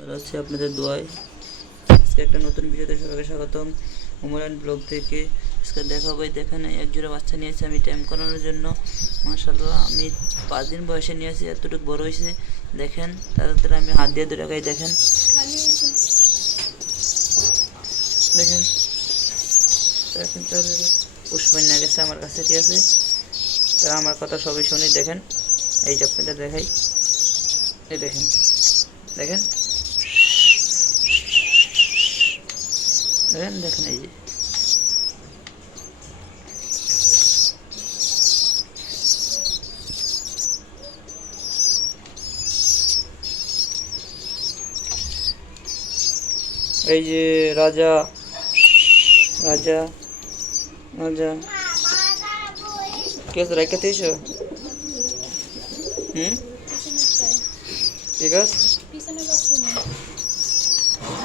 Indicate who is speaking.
Speaker 1: ভালো আছি আপনাদের দোয়ায়। আজকে একটা নতুন ভিডিওতে সবাইকে স্বাগতম। হুমায়ুন ব্লগ থেকে আজকে দেখাবো এই দেখেন একজোড়া বাচ্চা নিয়েছি আমি টাইম করানোর জন্য। মাশাল্লাহ আমি পাঁচ দিন বয়সে নিয়েছি এতটুকু বড় হয়েছে। দেখেন তাদের আমি হাত দিয়ে দু টাকায় দেখেন। দেখেন দেখেন, তাহলে না গেছে আমার কাছে, ঠিক আছে? তারা আমার কথা সবই শুনে, দেখেন। এই যে আপনাদের দেখাই। এই দেখেন দেখেন। দেখেন দেখেন এই যে এই যে রাজা রাজা রাজা। কে রেখে দিয়েছ? হুম? ঠিক আছে।